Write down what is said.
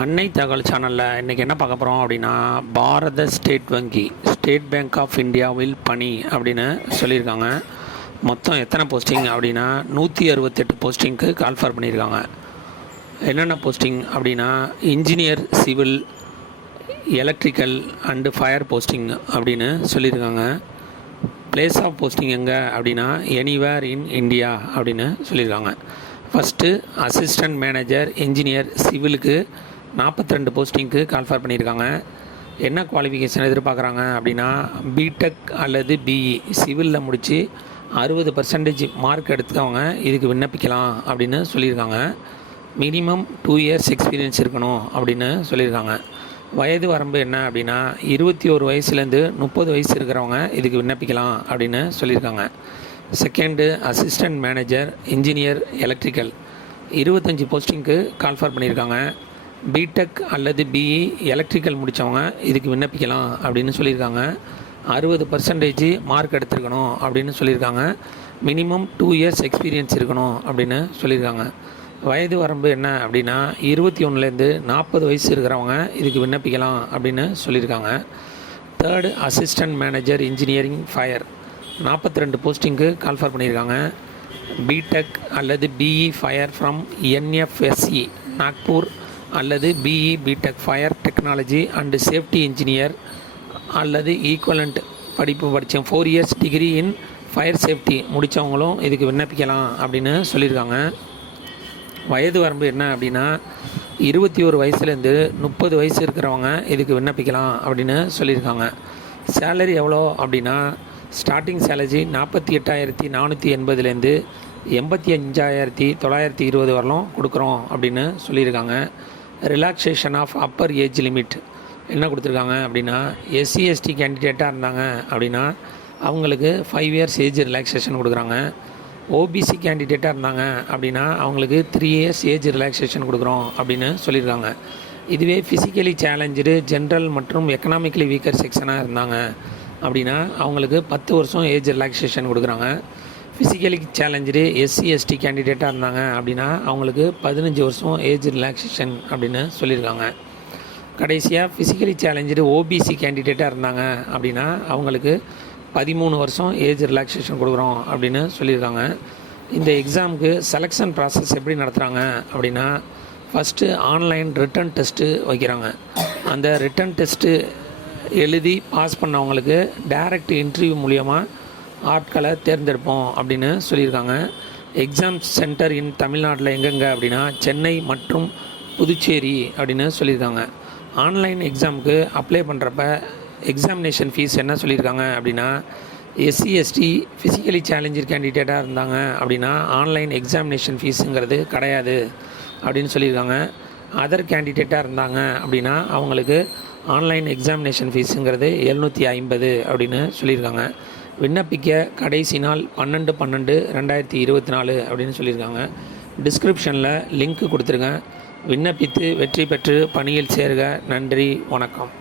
அன்னை தகவல் சேனலில் இன்றைக்கி என்ன பார்க்க போகிறோம் அப்படின்னா, பாரத ஸ்டேட் வங்கி ஸ்டேட் பேங்க் ஆஃப் இந்தியாவில் பணி அப்படின்னு சொல்லியிருக்காங்க. மொத்தம் எத்தனை போஸ்டிங் அப்படின்னா 168 போஸ்டிங்க்கு கால்ஃபர் பண்ணியிருக்காங்க. என்னென்ன போஸ்டிங் அப்படின்னா, engineer civil, electrical and fire posting அப்படின்னு சொல்லியிருக்காங்க. பிளேஸ் ஆஃப் போஸ்டிங் எங்கே அப்படின்னா எனிவேர் இன் இந்தியா அப்படின்னு சொல்லியிருக்காங்க. ஃபஸ்ட்டு அசிஸ்டன்ட் மேனேஜர் இன்ஜினியர் சிவிலுக்கு 42 போஸ்டிங்க்கு கால்ஃபர் பண்ணியிருக்காங்க. என்ன குவாலிஃபிகேஷன் எதிர்பார்க்குறாங்க அப்படின்னா, பிடெக் அல்லது பிஇ சிவிலில் முடித்து 60% மார்க் எடுத்துக்கவங்க இதுக்கு விண்ணப்பிக்கலாம் அப்படின்னு சொல்லியிருக்காங்க. மினிமம் 2 இயர்ஸ் எக்ஸ்பீரியன்ஸ் இருக்கணும் அப்படின்னு சொல்லியிருக்காங்க. வயது வரம்பு என்ன அப்படின்னா 21 வயசுலேருந்து 30 வயசு இருக்கிறவங்க இதுக்கு விண்ணப்பிக்கலாம் அப்படின்னு சொல்லியிருக்காங்க. Second assistant manager engineer electrical 25 போஸ்டிங்க்கு கால்ஃபர் பண்ணியிருக்காங்க. பிடெக் அல்லது பிஇ எலக்ட்ரிக்கல் முடித்தவங்க இதுக்கு விண்ணப்பிக்கலாம் அப்படின்னு சொல்லியிருக்காங்க. 60% மார்க் எடுத்துருக்கணும் அப்படின்னு சொல்லியிருக்காங்க. மினிமம் 2 இயர்ஸ் எக்ஸ்பீரியன்ஸ் இருக்கணும் அப்படின்னு சொல்லியிருக்காங்க. வயது வரம்பு என்ன அப்படின்னா 21லேருந்து 40 வயசு இருக்கிறவங்க இதுக்கு விண்ணப்பிக்கலாம் அப்படின்னு சொல்லியிருக்காங்க. Third assistant manager engineering fire 42 போஸ்டிங்க்கு கால்ஃபர் பண்ணியிருக்காங்க. பிடெக் அல்லது BE fire from NFSE Nagpur அல்லது BE BTech fire technology and safety engineer அல்லது ஈக்குவலண்ட் படிப்பு படித்த 4 years degree in fire safety முடித்தவங்களும் இதுக்கு விண்ணப்பிக்கலாம் அப்படின்னு சொல்லியிருக்காங்க. வயது வரம்பு என்ன அப்படின்னா 21 வயசுலேருந்து 30 வயசு இருக்கிறவங்க இதுக்கு விண்ணப்பிக்கலாம் அப்படின்னு சொல்லியிருக்காங்க. சேலரி எவ்வளோ அப்படின்னா, ஸ்டார்டிங் சேலரி 48,480லேருந்து 85,920 வரலும் கொடுக்குறோம் அப்படின்னு சொல்லியிருக்காங்க. Relaxation of upper age limit என்ன கொடுத்துருக்காங்க அப்படின்னா, எஸ்சி எஸ்டி கேண்டிடேட்டாக இருந்தாங்க அப்படின்னா அவங்களுக்கு 5 இயர்ஸ் ஏஜ் ரிலாக்ஸேஷன் கொடுக்குறாங்க. ஓபிசி கேண்டிடேட்டாக இருந்தாங்க அப்படின்னா அவங்களுக்கு 3 இயர்ஸ் ஏஜ் ரிலாக்ஸேஷன் கொடுக்குறோம் அப்படின்னு சொல்லியிருக்காங்க. இதுவே ஃபிசிக்கலி சேலஞ்சு ஜென்ரல் மற்றும் எக்கனாமிக்கலி வீக்கர் செக்ஷனாக இருந்தாங்க அப்படின்னா அவங்களுக்கு 10 வருஷம் ஏஜ் ரிலாக்ஸேஷன் கொடுக்குறாங்க. ஃபிசிக்கலி சேலஞ்சு எஸ்சி எஸ்டி கேண்டிடேட்டாக இருந்தாங்க அப்படின்னா அவங்களுக்கு 15 வருஷம் ஏஜ் ரிலாக்ஸேஷன் அப்படின்னு சொல்லியிருக்காங்க. கடைசியாக ஃபிசிக்கலி சேலஞ்சு ஓபிசி கேண்டிடேட்டாக இருந்தாங்க அப்படின்னா அவங்களுக்கு 13 வருஷம் ஏஜ் ரிலாக்ஸேஷன் கொடுக்குறோம் அப்படின்னு சொல்லியிருக்காங்க. இந்த எக்ஸாமுக்கு செலெக்ஷன் ப்ராசஸ் எப்படி நடத்துகிறாங்க அப்படின்னா, ஃபஸ்ட்டு ஆன்லைன் ரிட்டன் டெஸ்ட்டு வைக்கிறாங்க. அந்த ரிட்டன் டெஸ்ட்டு எழுதி பாஸ் பண்ணவங்களுக்கு டைரக்ட் இன்டர்வியூ மூலியமாக ஆட்களை தேர்ந்தெடுப்போம் அப்படின்னு சொல்லியிருக்காங்க. எக்ஸாம் சென்டர் இன் தமிழ்நாட்டில் எங்கெங்கே அப்படின்னா சென்னை மற்றும் புதுச்சேரி அப்படின்னு சொல்லியிருக்காங்க. ஆன்லைன் எக்ஸாமுக்கு அப்ளை பண்ணுறப்ப எக்ஸாமினேஷன் ஃபீஸ் என்ன சொல்லியிருக்காங்க அப்படின்னா, எஸ்சி எஸ்டி ஃபிசிக்கலி சேலஞ்சர் கேண்டிடேட்டாக இருந்தாங்க அப்படின்னா ஆன்லைன் எக்ஸாமினேஷன் ஃபீஸுங்கிறது கிடையாது அப்படின்னு சொல்லியிருக்காங்க. அதர் கேண்டிடேட்டாக இருந்தாங்க அப்படின்னா அவங்களுக்கு ஆன்லைன் எக்ஸாமினேஷன் ஃபீஸுங்கிறது 750 அப்படின்னு சொல்லியிருக்காங்க. விண்ணப்பிக்க கடைசி நாள் 12/12/2024 அப்படின்னு சொல்லியிருக்காங்க. டிஸ்கிரிப்ஷனில் லிங்க் கொடுத்துருங்க. விண்ணப்பித்து வெற்றி பெற்று பணியில் சேருக. நன்றி, வணக்கம்.